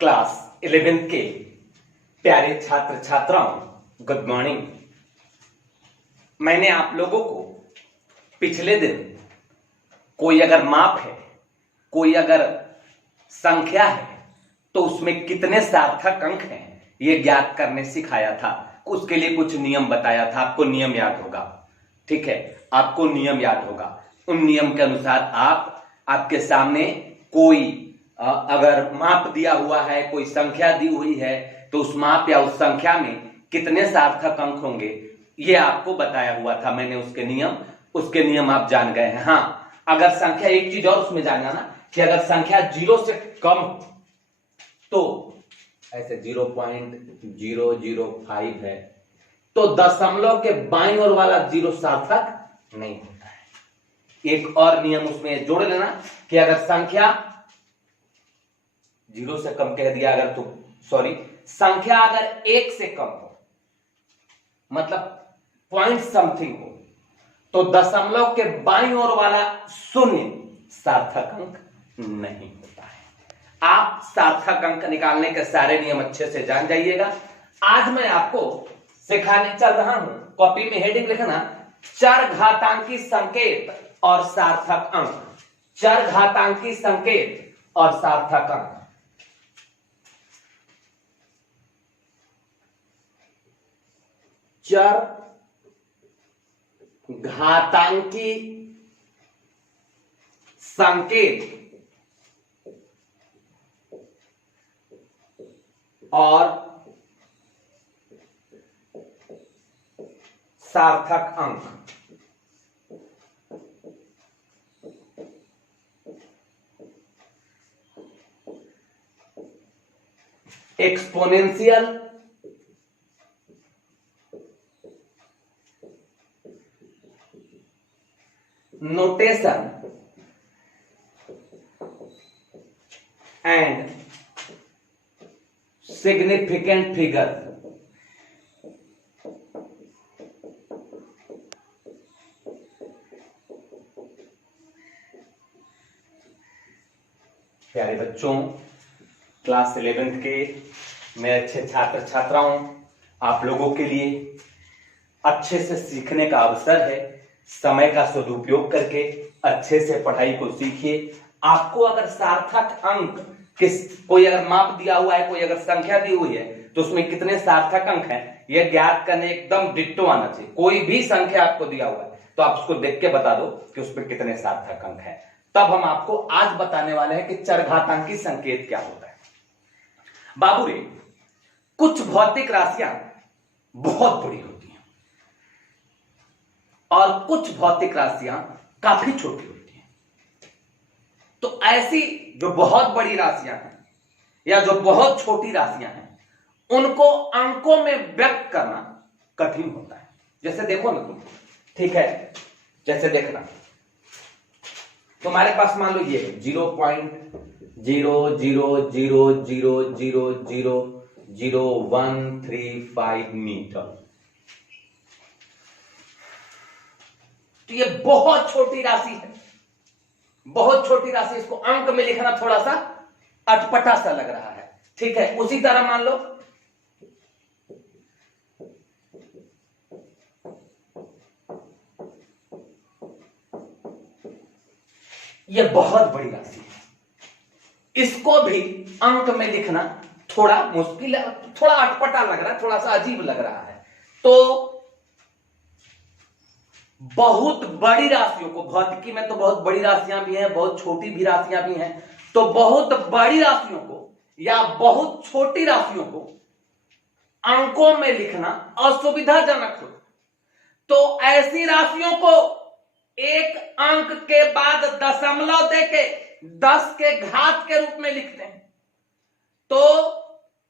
Class 11th के प्यारे छात्र छात्राओं, गुड मॉर्निंग। मैंने आप लोगों को पिछले दिन कोई अगर माप है, कोई अगर संख्या है, तो उसमें कितने सार्थक अंक हैं ये ज्ञात करने सिखाया था। उसके लिए कुछ नियम बताया था। आपको नियम याद होगा, ठीक है, आपको नियम याद होगा। उन नियम के अनुसार आपके सामने कोई अगर माप दिया हुआ है, कोई संख्या दी हुई है, तो उस माप या उस संख्या में कितने सार्थक अंक होंगे ये आपको बताया हुआ था मैंने। उसके नियम आप जान गए हैं। हाँ, अगर संख्या, एक चीज और उसमें जानना ना कि अगर संख्या 0 से कम हो तो ऐसे 0.005 है तो दशमलव के बाईं ओर वाला 0 सार्थक नहीं होता है। एक और नियम उसमें जोड़ लेना कि अगर संख्या 0 से कम कह दिया अगर, तो सॉरी, संख्या अगर 1 से कम हो, मतलब पॉइंट समथिंग हो, तो दशमलव के बाईं ओर वाला 0 सार्थक अंक नहीं होता है। आप सार्थक अंक निकालने के सारे नियम अच्छे से जान जाइएगा। आज मैं आपको सिखाने चल रहा हूं, कॉपी में हेडिंग लिखना, चरघातांकी संकेत और सार्थक अंक। चरघातांकी संकेत और सार्थक अंक। चर घातांकी संकेत और सार्थक अंक। Exponential notation and significant figure. प्यारे बच्चों, क्लास 11th के मेरे अच्छे छात्र छात्राओं, आप लोगों के लिए अच्छे से सीखने का अवसर है। समय का सदुपयोग करके अच्छे से पढ़ाई को सीखिए। आपको अगर सार्थक अंक कोई अगर माप दिया हुआ है, कोई अगर संख्या दी हुई है, तो उसमें कितने सार्थक अंक हैं यह ज्ञात करने एकदम डिट्टो आना चाहिए। कोई भी संख्या आपको दिया हुआ है तो आप उसको देख के बता दो कि उसमें कितने सार्थक अंक हैं। तब हम आपको आज बताने वाले हैं कि चरघातांकी संकेत क्या होता है। बाबू रे, कुछ भौतिक राशियां बहुत बड़ी होती हैं और कुछ भौतिक राशियां काफी छोटी होती हैं। तो ऐसी जो बहुत बड़ी राशियां हैं या जो बहुत छोटी राशियां हैं, उनको अंकों में व्यक्त करना कठिन होता है। जैसे देखो ना तुम, ठीक है, जैसे देखना, तुम्हारे पास मान लो ये 0.000000135 मीटर, तो ये बहुत छोटी राशि है, बहुत छोटी राशि। इसको अंक में लिखना थोड़ा सा अटपटा सा लग रहा है, ठीक है। उसी तरह मान लो ये बहुत बड़ी राशि है, इसको भी अंक में लिखना थोड़ा मुश्किल, थोड़ा अटपटा लग रहा है, थोड़ा सा अजीब लग रहा है। तो बहुत बड़ी राशियों को, भौतिकी में तो बहुत बड़ी राशियां भी हैं, बहुत छोटी भी राशियां भी हैं, तो बहुत बड़ी राशियों को या बहुत छोटी राशियों को अंकों में लिखना असुविधाजनक हो, तो ऐसी राशियों को एक अंक के बाद दशमलव देके 10 के घात के रूप में लिखते हैं। तो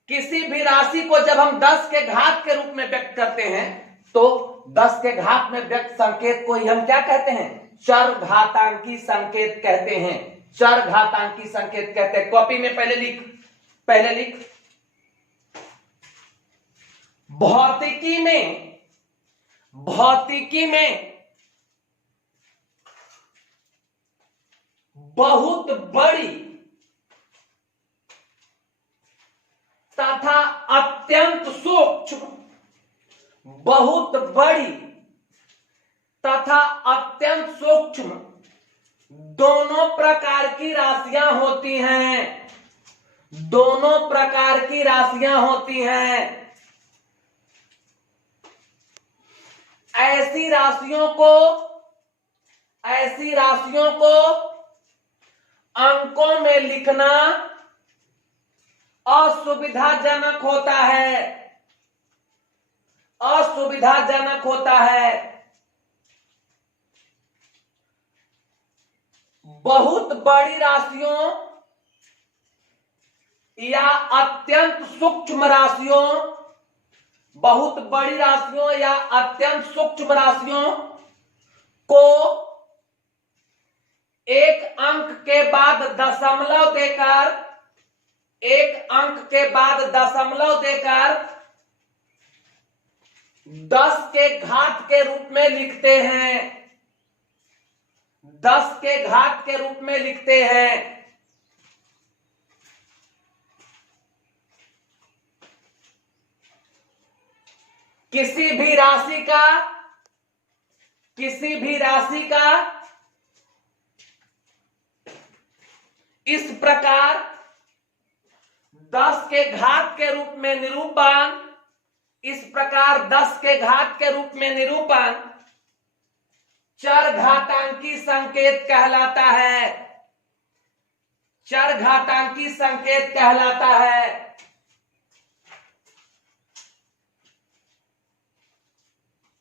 किसी भी राशि को जब हम 10 के घात के रूप में व्यक्त करते हैं, तो 10 के घात में व्यक्त संकेत को ही हम क्या कहते हैं? चरघातांकी संकेत कहते हैं। चरघातांकी संकेत कहते हैं। कॉपी में पहले लिख। भौतिकी में बहुत बड़ी बड़ी तथा अत्यंत सूक्ष्म दोनों प्रकार की राशियां होती हैं। दोनों प्रकार की राशियां होती हैं। ऐसी राशियों को अंकों में लिखना असुविधाजनक होता है। असुविधाजनक होता है। बहुत बड़ी राशियों या अत्यंत सूक्ष्म राशियों, बहुत बड़ी राशियों या अत्यंत सूक्ष्म राशियों को एक अंक के बाद दशमलव देकर 10 के घात के रूप में लिखते हैं। 10 के घात के रूप में लिखते हैं। किसी भी राशि का इस प्रकार 10 के घात के रूप में निरूपण, इस प्रकार 10 के घात के रूप में निरूपण चरघातांकी संकेत कहलाता है। चरघातांकी संकेत कहलाता है।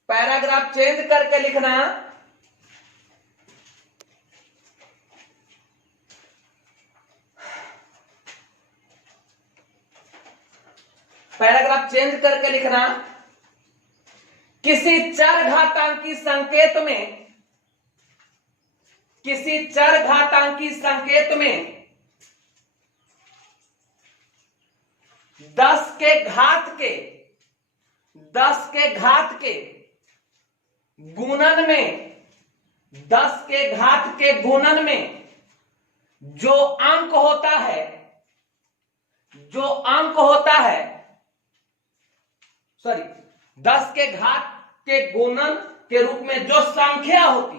पैराग्राफ चेंज करके लिखना। पैराग्राफ चेंज करके लिखना। किसी चरघातांकी संकेत में 10 के घात के गुणन में, 10 के घात के गुणन में जो अंक होता है, सॉरी, 10 के घात के गुणन के रूप में जो संख्या होती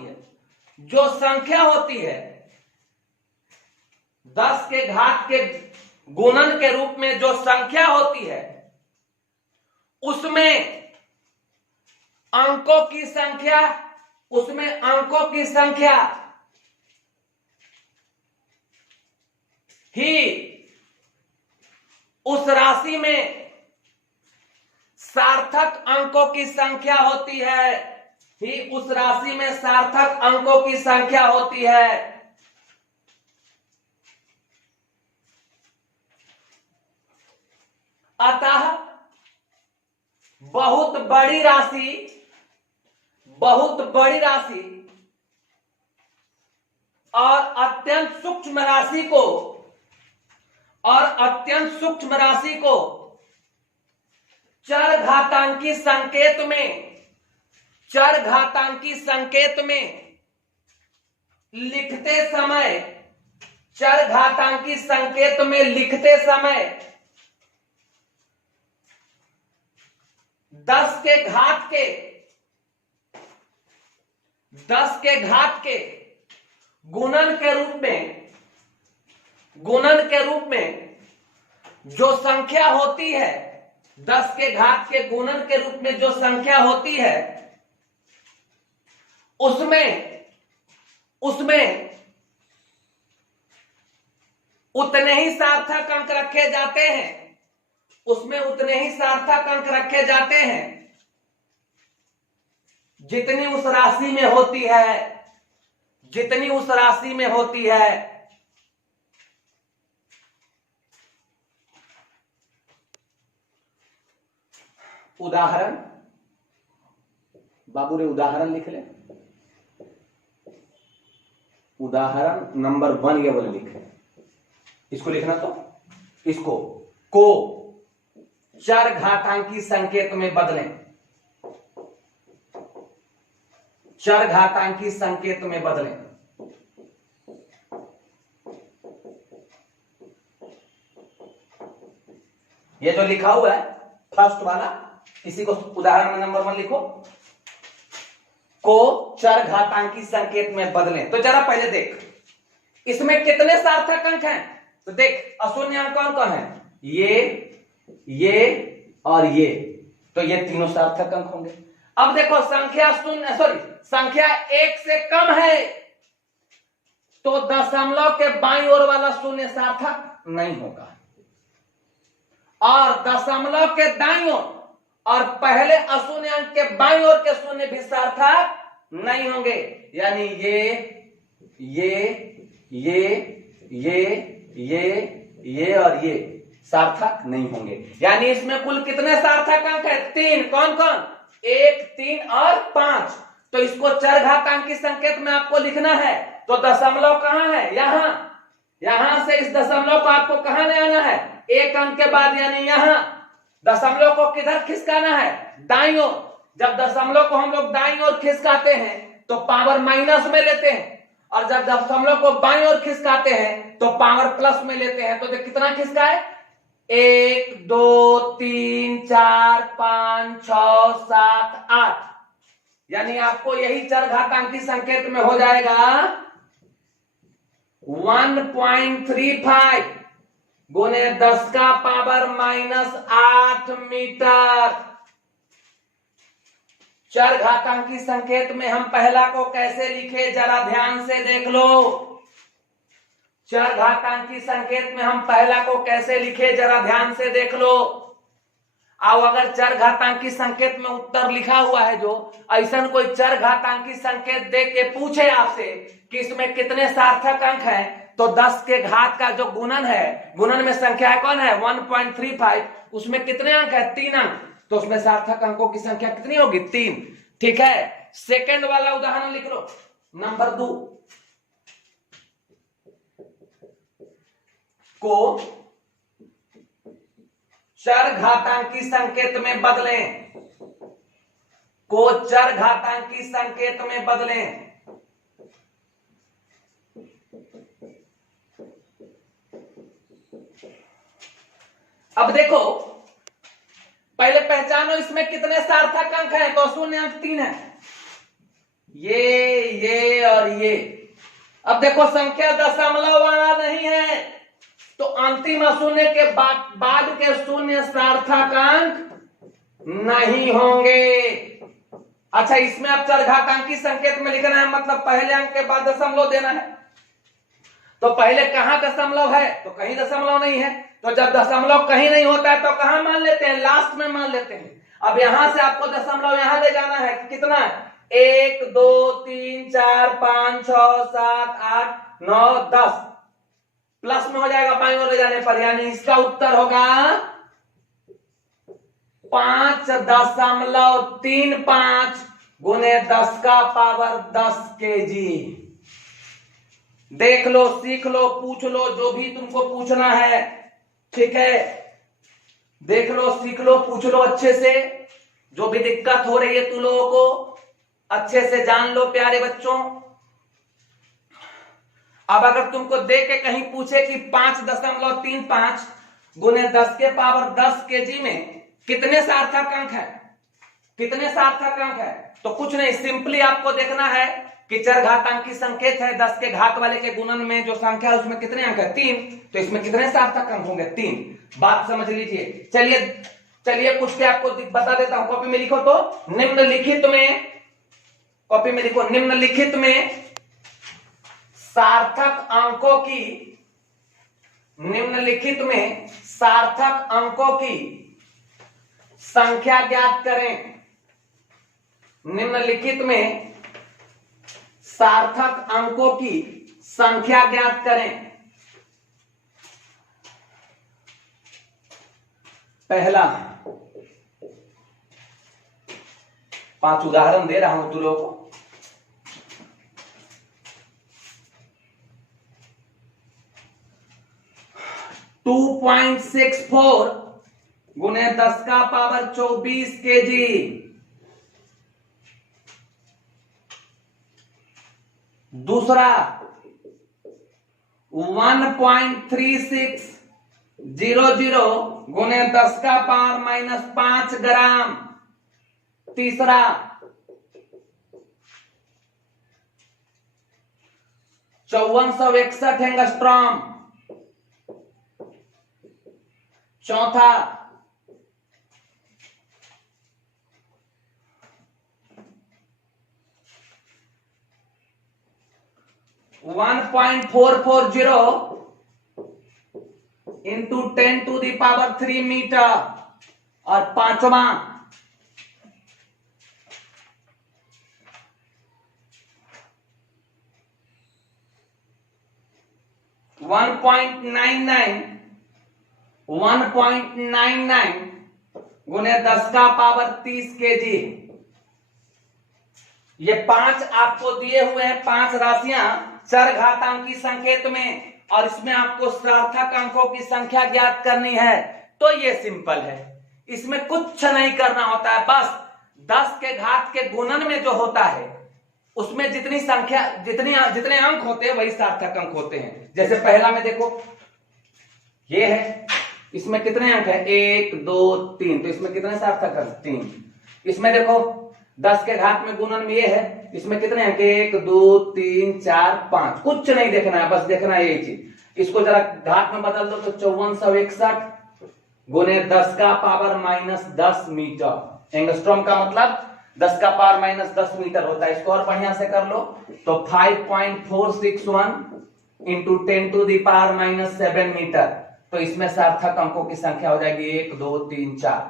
है, 10 के घात के गुणन के रूप में जो संख्या होती है, उसमें अंकों की संख्या ही उस राशि में सार्थक अंकों की संख्या होती है। अतः बहुत बड़ी राशि और अत्यंत सूक्ष्म राशि को चरघातांकी संकेत में लिखते समय 10 के घात के गुणन के रूप में जो संख्या होती है, 10 के घात के गुणन के रूप में जो संख्या होती है, उसमें उतने ही सार्थक अंक रखे जाते हैं जितनी उस राशि में होती है। उदाहरण, बाबू रे उदाहरण लिख ले। उदाहरण नंबर 1 ये वाला लिखे, इसको लिखना। तो इसको को चरघातांकी संकेत में बदलें। ये जो लिखा हुआ है फर्स्ट वाला, इसी को उदाहरण नंबर 1 लिखो। को चरघातांकी संकेत में बदलें। तो जरा पहले देख, इसमें कितने सार्थक अंक हैं? तो देख अशून्य अंक कौन कौन है? ये और ये, तो ये तीनों सार्थक अंक होंगे। अब देखो संख्या संख्या 1 से कम है तो दशमलव के बाईं ओर वाला शून्य सार्थक नहीं होगा, और दशमलव के दाईं ओर और पहले अशून्य अंक के बाईं ओर के शून्य भी सार्थक नहीं होंगे। यानी ये और ये सार्थक नहीं होंगे। यानी इसमें कुल कितने सार्थक अंक है? 3। कौन कौन? 1, 3 और 5। तो इसको चरघातांकी संकेत में आपको लिखना है। तो दशमलव कहां है? यहां से इस दशमलव को आपको कहां ले आना है? एक अंक के बाद, यानी यहां। दशमलव को किधर खिसकाना है? दाईं ओर। जब दशमलव को हम लोग दाईं ओर खिसकाते हैं तो पावर माइनस में लेते हैं, और जब दशमलव को बाईं ओर खिसकाते हैं तो पावर प्लस में लेते हैं। तो कितना खिसका है? 1, 2, 3, 4, 5, 6, 7, 8। यानी आपको यही चरघातांकी संकेत में हो जाएगा 1.35 गुने 10 का पावर -8 मीटर। चरघातांकी संकेत में हम पहला को कैसे लिखे, जरा ध्यान से देख लो। चरघातांकी संकेत में हम पहला को कैसे लिखे, जरा ध्यान से देख लो। अब अगर चरघातांकी संकेत में उत्तर लिखा हुआ है, जो ऐसा कोई चरघातांकी संकेत देख के पूछे आपसे कि इसमें कितने सार्थक अंक हैं, तो 10 के घात का जो गुणन है, गुणन में संख्या कौन है? 1.35। उसमें कितने अंक है? 3 अंक। तो उसमें सार्थक अंकों की संख्या कितनी होगी? 3। ठीक है। सेकंड वाला उदाहरण लिख लो, नंबर 2 को चरघातांकी संकेत में बदलें। को चरघातांकी संकेत में बदलें। अब देखो, पहले पहचानो इसमें कितने सार्थक अंक हैं। तो शून्य अंक 3 है, ये और ये। अब देखो संख्या दशमलव वाला नहीं है, तो अंतिम शून्य के बाद के शून्य सार्थक अंक नहीं होंगे। अच्छा, इसमें अब चरघातांकी संकेत में लिखना है, मतलब पहले अंक के बाद दशमलव देना है। तो पहले कहां दशमलव है? तो कहीं दशमलव नहीं है। तो जब दशमलव कहीं नहीं होता है तो कहां मान लेते हैं? लास्ट में मान लेते हैं। अब यहां से आपको दशमलव यहां ले जाना है। कितना? 1, 2, 3, 4, 5, 6, 7, 8, 9, 10 प्लस में हो जाएगा बाईं ओर ले जाने पर। यानी इसका उत्तर होगा 5.35 गुने 10 का पावर 10 kg। देख लो, सीख लो, पूछ लो, जो भी तुमको पूछना है। ठीक है, देख लो, सीख लो, पूछ लो अच्छे से। जो भी दिक्कत हो रही है तुम लोगों को अच्छे से जान लो प्यारे बच्चों। अब अगर तुमको देख के कहीं पूछे कि 5.35 गुने 10 के पावर 10 kg में कितने सार्थक अंक है, कितने सार्थक अंक है, तो कुछ नहीं, सिंपली आपको देखना है कि चरघातांकी संकेत है, 10 के घात वाले के गुणन में जो संख्या है उसमें कितने अंक है? 3। तो इसमें कितने सार्थक अंक होंगे? 3। बात समझ लीजिए। चलिए कुछ के आपको बता देता हूं। कॉपी में लिखो, तो निम्नलिखित में, कॉपी में लिखो, निम्नलिखित में सार्थक अंकों की, निम्नलिखित में सार्थक अंकों की संख्या ज्ञात करें। निम्नलिखित में सार्थक अंकों की संख्या ज्ञात करें। पहला, 5 उदाहरण दे रहा हूं तुम लोगों को। टू 2.64 गुने 10 का पावर 24 kg। दूसरा 1.3600 गुने 10 का पावर -5 ग्राम। तीसरा 5461 एंगस्ट्रॉम। चौथा 1.440 इंटू 10⁻³ मीटर। और पांचवा 1.99 गुने 10⁻30 kg। ये 5 आपको दिए हुए हैं, 5 राशियां चरघातांकी संकेत में, और इसमें आपको सार्थक अंकों की संख्या ज्ञात करनी है। तो ये सिंपल है, इसमें कुछ नहीं करना होता है, बस 10 के घात के गुणन में जो होता है उसमें जितनी संख्या जितने अंक होते हैं वही सार्थक अंक होते हैं। जैसे पहला में देखो ये है, इसमें कितने अंक है 1 2 3, तो इसमें कितने सार्थक अंक 3। इसमें देखो 10 के घात में गुणन में ये है, इसमें कितने अंक 1 2 3 4 5, कुछ नहीं देखना है, बस देखना है ये चीज। इसको जरा घात में बदल दो तो 5461 गुने 10⁻⁻10 मीटर। एंगस्ट्रॉम का मतलब 10⁻⁻10 मीटर होता है। इसको और बढ़िया से कर लो तो 5.461 इंटू 10⁻⁻7 मीटर। तो इसमें सार्थक अंकों की संख्या हो जाएगी 1 2 3 4।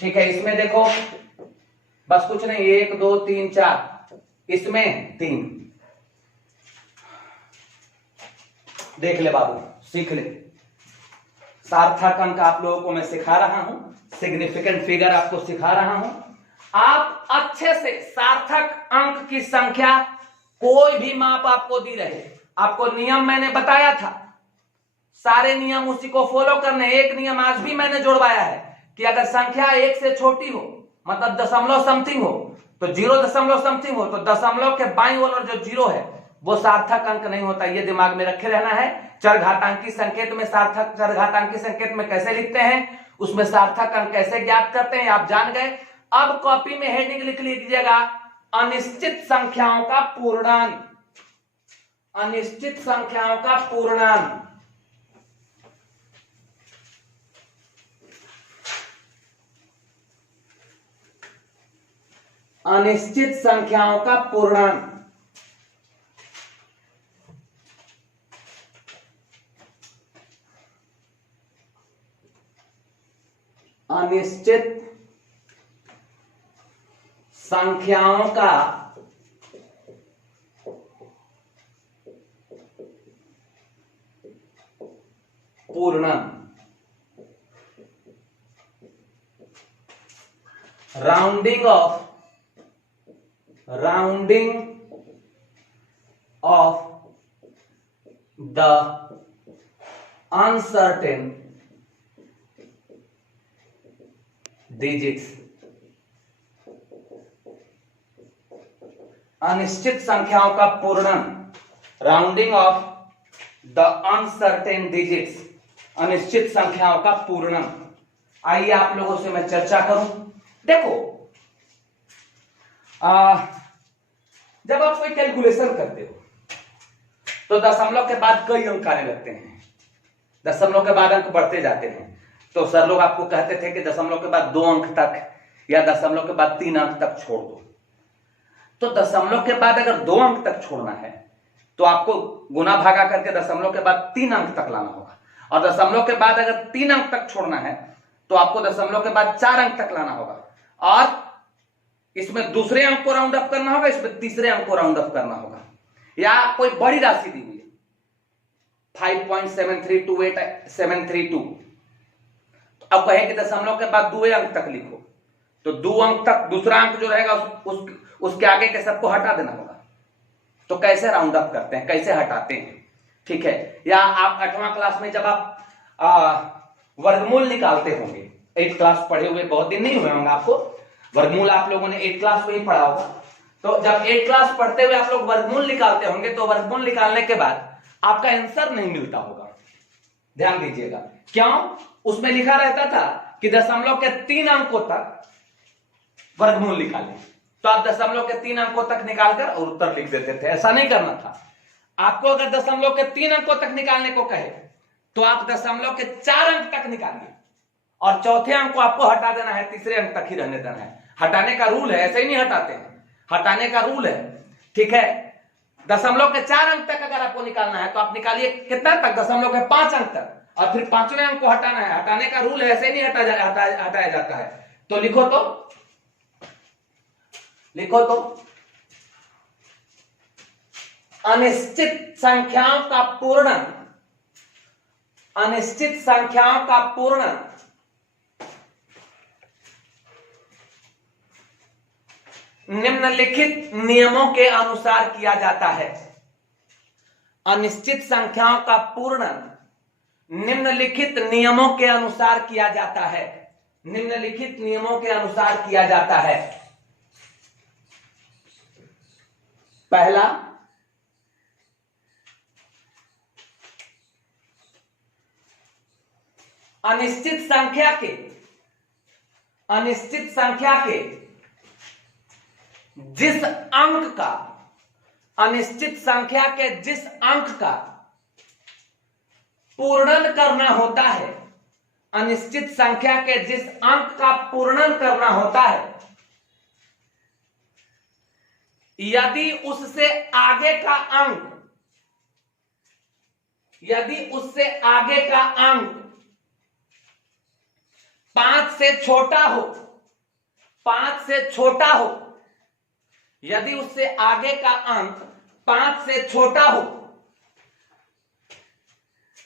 ठीक है, इसमें देखो बस कुछ नहीं, 1 2 3 4, इसमें 3। देख ले बाबू, सीख ले। सार्थक अंक आप लोगों को मैं सिखा रहा हूं, सिग्निफिकेंट फिगर आपको सिखा रहा हूं। आप अच्छे से सार्थक अंक की संख्या, कोई भी माप आपको दी रहे, आपको नियम मैंने बताया था, सारे नियम उसी को फॉलो करने। एक नियम आज भी मैंने जोड़वाया है कि अगर संख्या 1 से छोटी हो, मतलब दशमलव समथिंग हो, तो 0 दशमलव समथिंग हो, तो दशमलव के बाईं ओर जो 0 है वो सार्थक अंक नहीं होता। ये दिमाग में रखे रहना है। चरघातांकी संकेत में सार्थक, चरघातांकी संकेत में कैसे लिखते हैं, उसमें सार्थक अंक कैसे ज्ञात करते हैं, आप जान गए। अब कॉपी में हेडिंग लिख लीजिएगा, अनिश्चित संख्याओं का पूर्णांक। अनिश्चित संख्याओं का पूर्णांक। अनिश्चित संख्याओं का पूर्णांक। अनिश्चित संख्याओं का पूर्णांक। Rounding off the uncertain digits। अनिश्चित संख्याओं का पूर्णांक, rounding off the uncertain digits, अनिश्चित संख्याओं का पूर्णांक। आइए आप लोगों से मैं चर्चा करूं। देखो जब आप कोई कैलकुलेशन करते हो तो दशमलव के बाद कई अंक आने लगते हैं, दशमलव के बाद अंक बढ़ते जाते हैं। तो सर लोग आपको कहते थे कि दशमलव के बाद 2 अंक तक या दशमलव के बाद 3 अंक तक छोड़ दो। तो दशमलव के बाद अगर 2 अंक तक छोड़ना है तो आपको गुना भागा करके दशमलव के बाद 3 अंक तक लाना होगा, और दशमलव के बाद अगर 3 अंक तक छोड़ना है तो आपको दशमलव के बाद 4 अंक तक लाना होगा, और इसमें दूसरे अंक को राउंड अप करना होगा, इसमें तीसरे अंक को राउंड अप करना होगा। या कोई बड़ी राशि दी हुई है 5.7328732, तो अब कहे कि दशमलव के बाद 2 अंक तक लिखो, तो 2 अंक तक दूसरा अंक जो रहेगा उसके आगे के सबको हटा देना होगा। तो कैसे राउंड अप करते हैं, कैसे हटाते हैं, ठीक है। या आप 8वां क्लास में जब आप वर्गमूल निकालते होंगे, 8 क्लास पढ़े हुए बहुत दिन नहीं हुए होंगे आपको, वर्गमूल आप लोगों ने 8 क्लास में ही पढ़ा होगा। तो जब 8 क्लास पढ़ते हुए आप लोग वर्गमूल निकालते होंगे तो वर्गमूल निकालने के बाद आपका आंसर नहीं मिलता होगा, ध्यान दीजिएगा। क्यों? उसमें लिखा रहता था कि दशमलव के 3 अंकों तक वर्गमूल निकालें, तो आप दशमलव के 3 अंकों तक निकालकर और उत्तर लिख देते थे। ऐसा नहीं करना था, आपको अगर दशमलव के 3 अंकों तक निकालने को कहे तो आप दशमलव के 4 अंक तक निकालिए और चौथे अंक को आपको हटा देना है, तीसरे अंक तक ही रहने देना है। हटाने का रूल है, ऐसे ही नहीं हटाते हैं, हटाने का रूल है, ठीक है। दशमलव के 4 अंक तक अगर आपको निकालना है तो आप निकालिए कितना तक, दशमलव के 5 अंक तक, और फिर 5वें अंक को हटाना है। हटाने का रूल है, ऐसे ही नहीं हटाया जाता है। तो लिखो तो अनिश्चित संख्याओं का पूर्णन, अनिश्चित संख्याओं का पूर्णन निम्नलिखित नियमों के अनुसार किया जाता है। अनिश्चित संख्याओं का पूर्णन निम्नलिखित नियमों के अनुसार किया जाता है। निम्नलिखित नियमों के अनुसार किया जाता है। पहला, अनिश्चित संख्या के जिस अंक का, अनिश्चित संख्या के जिस अंक का पूर्णन करना होता है, अनिश्चित संख्या के जिस अंक का पूर्णन करना होता है, यदि उससे आगे का अंक, यदि उससे आगे का अंक 5 से छोटा हो, 5 से छोटा हो, यदि उससे आगे का अंक 5 से छोटा हो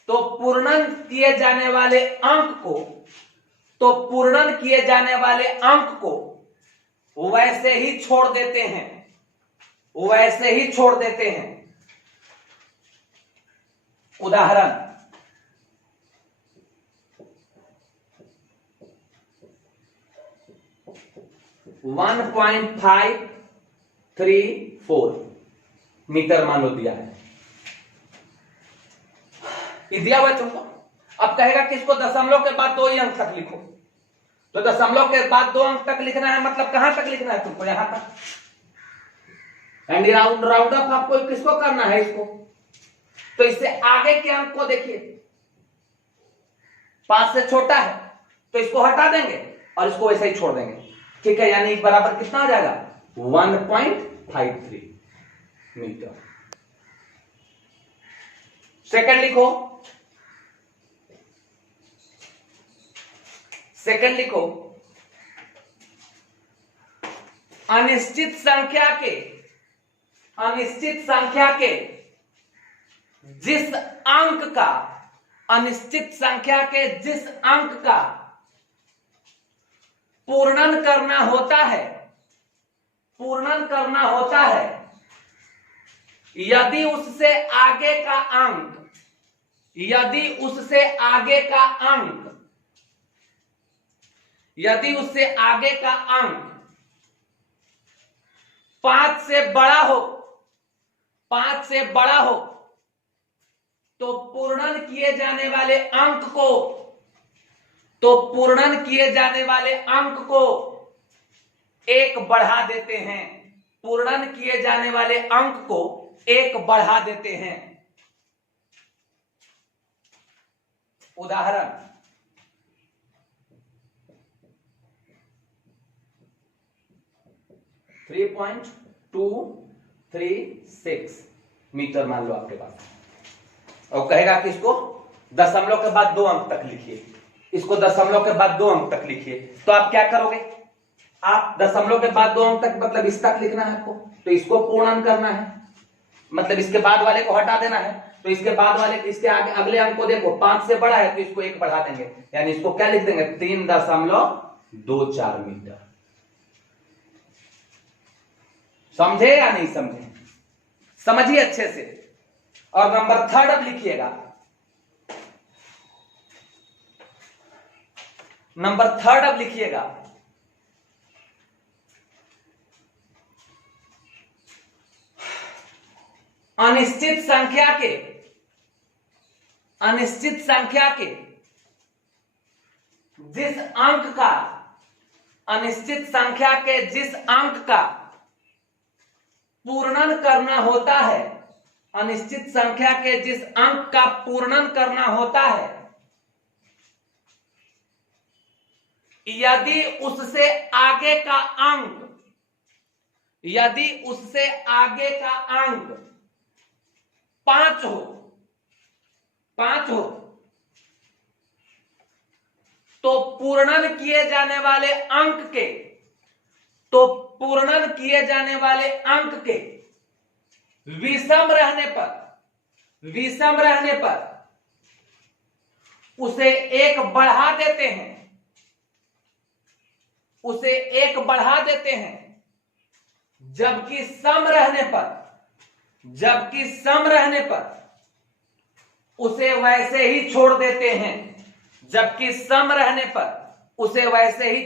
तो पूर्णन किए जाने वाले अंक को, तो पूर्णन किए जाने वाले अंक को वैसे ही छोड़ देते हैं, वैसे ही छोड़ देते हैं। उदाहरण, 1.534 मीटर मान लो दिया है, ये दिया हुआ है तुमको। अब कहेगा कि इसको दशमलव के बाद 2 ही अंक तक लिखो, तो दशमलव के बाद 2 अंक तक लिखना है, मतलब कहां तक लिखना है तुमको, यहां तक। एंड राउंड अप आपको किसको करना है, इसको। तो इससे आगे के अंक को देखिए, 5 से छोटा है तो इसको हटा देंगे और इसको वैसे ही छोड़ देंगे, ठीक है। यानी बराबर कितना आ जाएगा, 1.53 मीटर। सेकंड लिखो, सेकंड लिखो, अनिश्चित संख्या के, अनिश्चित संख्या के जिस अंक का, अनिश्चित संख्या के जिस अंक का पूर्णन करना होता है, पूर्णन करना होता है, यदि उससे आगे का अंक, यदि उससे आगे का अंक, यदि उससे आगे का अंक 5 से बड़ा हो, 5 से बड़ा हो, तो पूर्णन किए जाने वाले अंक को, तो पूर्णन किए जाने वाले अंक को 1 बढ़ा देते हैं, पूर्णन किए जाने वाले अंक को 1 बढ़ा देते हैं। उदाहरण, 3.236 मीटर मान लो आपके पास, और कहेगा कि इसको दशमलव के बाद 2 अंक तक लिखिए, इसको दशमलव के बाद 2 अंक तक लिखिए। तो आप क्या करोगे, आप दशमलव के बाद 2 अंक तक, मतलब इस तक लिखना है आपको, तो इसको पूर्णन करना है, मतलब इसके बाद वाले को हटा देना है। तो इसके बाद वाले, इसके आगे अगले अंक को देखो, 5 से बड़ा है तो इसको 1 बढ़ा देंगे, यानी इसको क्या लिख देंगे, 3.24 मीटर। समझे या नहीं समझे, समझिए अच्छे से। और नंबर 3 अब लिखिएगा, नंबर 3 अब लिखिएगा, अनिश्चित संख्या के, अनिश्चित संख्या के जिस अंक का, अनिश्चित संख्या के जिस अंक का पूर्णन करना होता है, अनिश्चित संख्या के जिस अंक का पूर्णन करना होता है, यदि उससे आगे का अंक 5 हो तो पूर्णन किए जाने वाले अंक के विषम रहने पर उसे एक बढ़ा देते हैं, जबकि सम रहने पर उसे वैसे ही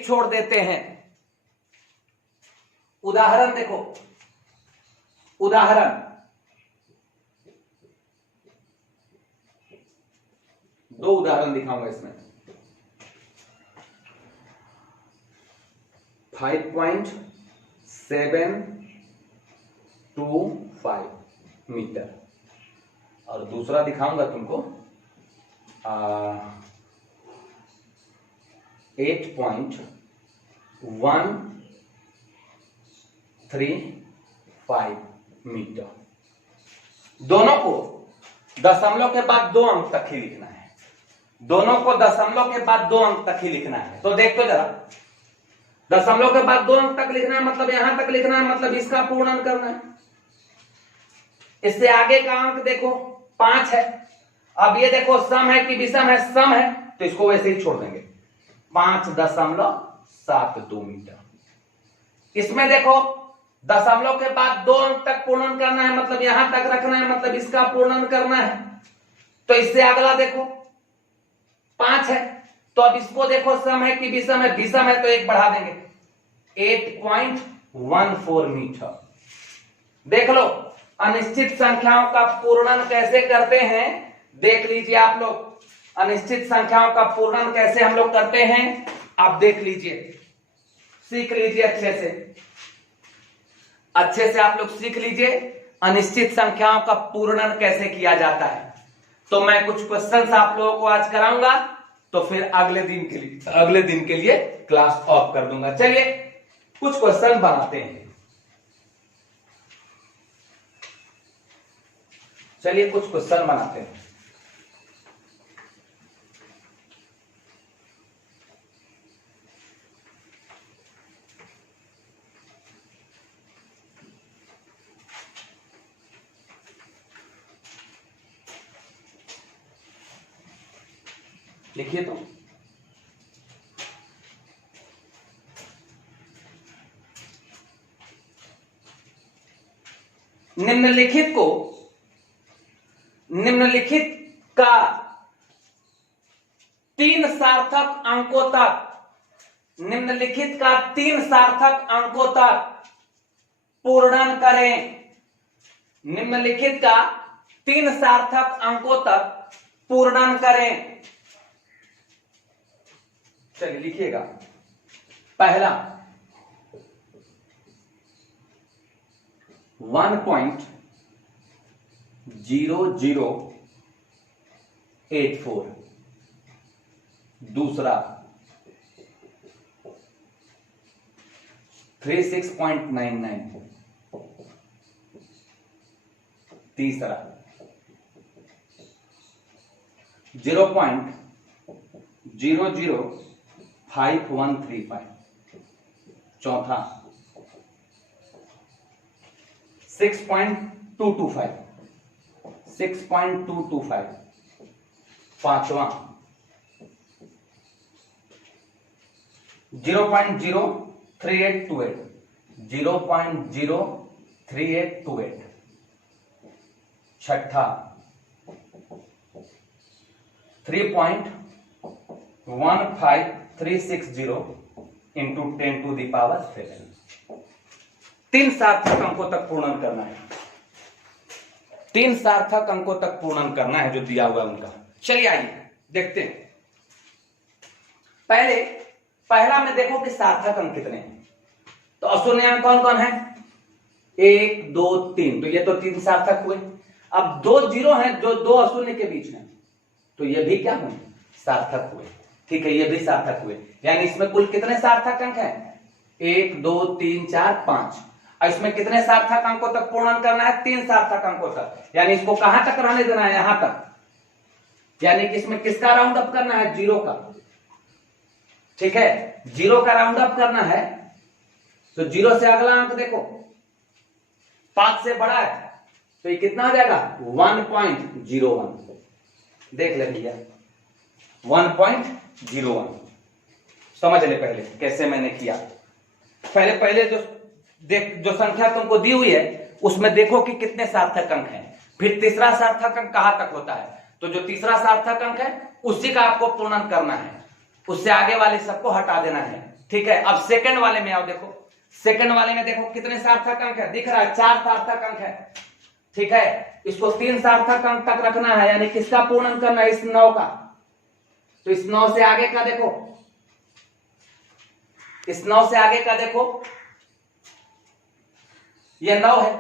छोड़ देते हैं। उदाहरण देखो, दो उदाहरण दिखाऊंगा इसमें। 5.725 मीटर और दूसरा दिखाऊंगा तुमको 8.135 मीटर। दोनों को दशमलव के बाद 2 अंक तक ही लिखना है। तो देखो जरा, दशमलव के बाद 2 अंक तक लिखना है मतलब यहां तक लिखना है, मतलब इसका पूर्णन करना है। इससे आगे का अंक देखो 5 है। अब ये देखो सम है कि विषम है, सम है तो इसको वैसे ही छोड़ देंगे। 5.72 मीटर। इसमें देखो दशमलव के बाद 2 अंक तक पूर्णन करना है, मतलब यहां तक रखना है, मतलब इसका पूर्णन करना है। तो इससे अगला देखो 5 है, तो अब इसको देखो सम है कि विषम है, विषम है तो 1 बढ़ा देंगे, 8.14 मीटर। देख लो अनिश्चित संख्याओं का पूर्णन कैसे करते हैं, देख लीजिए आप लोग। अनिश्चित संख्याओं का पूर्णन कैसे हम लोग करते हैं, आप देख लीजिए, सीख लीजिए अच्छे से आप लोग सीख लीजिए अनिश्चित संख्याओं का पूर्णन कैसे किया जाता है। तो मैं कुछ क्वेश्चंस आप लोगों को आज कराऊंगा, तो फिर अगले दिन के लिए क्लास ऑफ कर दूंगा। चलिए कुछ क्वेश्चन बनाते हैं। लिखिए तो निम्नलिखित का 3 सार्थक अंकों तक पूर्णन करें। निम्नलिखित का 3 सार्थक अंकों तक पूर्णन करें। चलिए लिखिएगा। पहला 1.0084, दूसरा 36.99, तीसरा 0.005135, चौथा 6.225, पांचवा 0.03828, छठा 3.15360 इंटू 10⁻7। 3 सार्थक अंकों तक पूर्णन करना है। 3 सार्थक अंकों तक पूर्णन करना है जो दिया हुआ है उनका। चलिए आइए देखते हैं। पहला में देखो कि सार्थक अंक कितने हैं। तो अशून्य अंक कौन कौन है, 1 2 3, तो ये तो 3 सार्थक हुए। अब 2 जीरो हैं जो 2 और 0 के बीच में, तो ये भी क्या हुए, सार्थक हुए। ठीक है, ये भी सार्थक हुए। यानी इसमें कुल कितने सार्थक अंक हैं, 1 2 3 4 5। और इसमें कितने सार्थक अंकों तक पूर्ण करना है, 3 सार्थक अंकों तक। यानी इसको कहां तक रहने देना है, यहां तक। यानी कि इसमें किसका राउंड अप करना है, 0 का। ठीक है, 0 का राउंड अप करना है, तो 0 से अगला अंक देखो 5 से बड़ा है, तो ये कितना हो जाएगा, 1.01। देख ले भैया, 1.01। समझ ले पहले कैसे मैंने किया। पहले जो संख्या तुमको दी हुई है उसमें देखो कि कितने सार्थक अंक हैं, फिर तीसरा सार्थक अंक कहां तक होता है, तो जो तीसरा सार्थक अंक है उसी का आपको पूर्णन करना है, उससे आगे वाले सबको हटा देना है। ठीक है, अब सेकंड वाले में आओ, देखो सेकंड वाले में देखो कितने सार्थक अंक है, दिख रहा है 4 सार्थक अंक है। ठीक है, इसको 3 सार्थक अंक तक रखना है, यानी किसका पूर्णन करना है, इस 9 का। तो इस 9 से आगे का देखो, इस 9 से आगे का देखो, ये 9 है,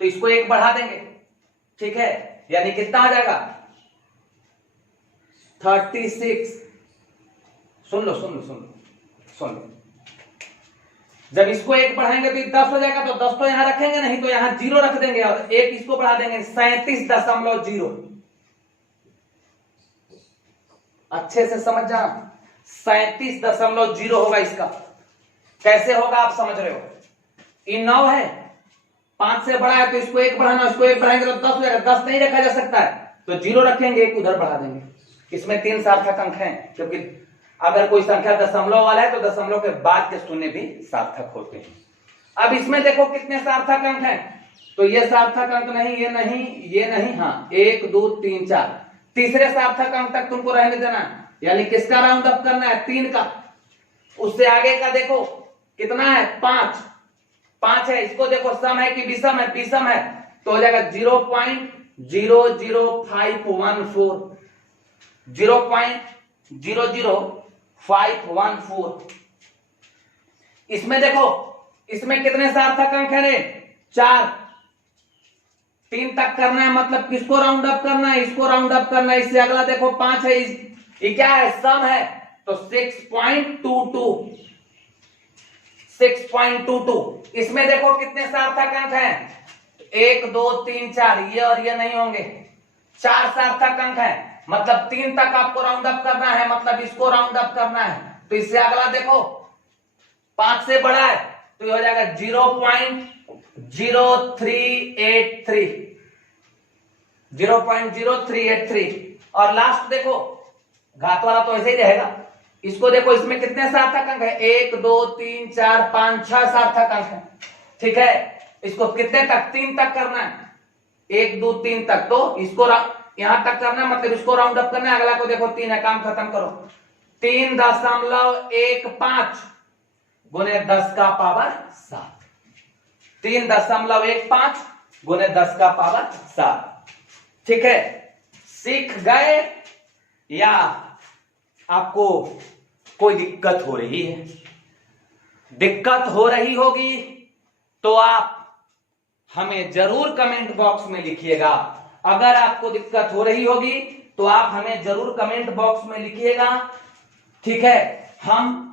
तो इसको 1 बढ़ा देंगे। ठीक है, यानी कितना आ जाएगा, 36। सुन लो सुन लो सुन लो सुन लो, जब इसको 1 बढ़ाएंगे तो 10 हो जाएगा, तो 10 तो यहां रखेंगे नहीं, तो यहां 0 रख देंगे और 1 इसको बढ़ा देंगे, 37.0। अच्छे से समझ जाना, 37.0 होगा इसका। कैसे होगा आप समझ रहे हो, ये 9 है, 5 से बड़ा है, तो इसको 1 बढ़ाना, इसको 1 बढ़ाएंगे तो 10 हो जाएगा, 10 नहीं रखा जा सकता है, तो 0 रखेंगे, 1 उधर बढ़ा देंगे। इसमें 3 सार्थक अंक हैं, क्योंकि अगर कोई संख्या दशमलव वाला है तो दशमलव के बाद के शून्य भी सार्थक होते हैं। अब इसमें देखो कितने सार्थक अंक हैं, तो ये सार्थक अंक नहीं, ये नहीं, ये नहीं, हाँ 1 2 3 4, तीसरे सार्थक अंक तक तुमको रहने देना है, यानी किसका राउंड अप करना है, 3 का। उससे आगे का देखो कितना है, 5 है, इसको देखो सम है कि विषम है, विषम है, तो हो जाएगा 0.00514, 0.00514। इसमें देखो, इसमें कितने सार्थक अंक है रे, 4। 3 तक करना है, मतलब किसको राउंड अप करना है, इसको राउंड अप करना है। इससे अगला देखो 5 है, ये क्या है, सम है, तो 6.22, 6.22। इसमें देखो कितने सार्थक अंक हैं, 1 2 3 4, ये और ये नहीं होंगे, 4 सार्थक अंक हैं, मतलब 3 तक आपको राउंड अप करना है, मतलब इसको राउंड अप करना है। तो इससे अगला देखो 5 से बड़ा है, तो ये हो जाएगा 0.0383, 0.0383। और लास्ट देखो, घात वाला तो ऐसे ही रहेगा, इसको देखो, इसमें कितने सार्थक अंक है, 1 2 3 4 5 6 सार्थक अंक है। ठीक है, इसको कितने तक, 3 तक करना है, 1 2 3 तक, तो इसको यहां तक करना है, मतलब इसको राउंड अप करना है। अगला को देखो 3 है, काम खत्म करो, 3.15 गुने 10 का पावर 7, 3.15 गुने 10 का पावर 7। ठीक है, सीख गए या आपको कोई दिक्कत हो रही है? दिक्कत हो रही होगी तो आप हमें जरूर कमेंट बॉक्स में लिखिएगा। अगर आपको दिक्कत हो रही होगी तो आप हमें जरूर कमेंट बॉक्स में लिखिएगा। ठीक है, हम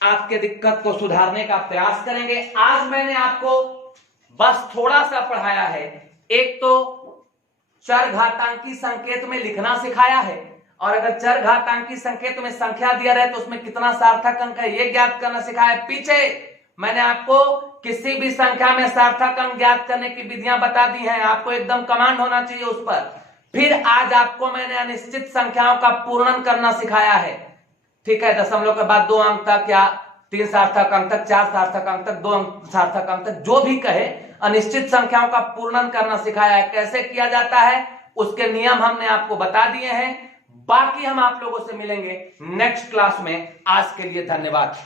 आपके दिक्कत को सुधारने का प्रयास करेंगे। आज मैंने आपको बस थोड़ा सा पढ़ाया है, एक तो चरघातांकी संकेत में लिखना सिखाया है, और अगर चरघातांकी संकेत में संख्या दिया रहे तो उसमें कितना सार्थक अंक है ये ज्ञात करना सिखाया है। पीछे मैंने आपको किसी भी संख्या में सार्थक अंक ज्ञात करने की विधियां बता दी हैं, आपको एकदम कमांड होना चाहिए उस पर। फिर आज आपको मैंने अनिश्चित संख्याओं का पूर्णन करना सिखाया है। ठीक है, दशमलव के बाद 2 अंक तक या 3 सार्थक अंक तक, 4 सार्थक अंक तक, 2 सार्थक अंक तक, जो भी कहे, अनिश्चित संख्याओं का पूर्णन करना सिखाया है। कैसे किया जाता है उसके नियम हमने आपको बता दिए हैं। बाकी हम आप लोगों से मिलेंगे नेक्स्ट क्लास में। आज के लिए धन्यवाद।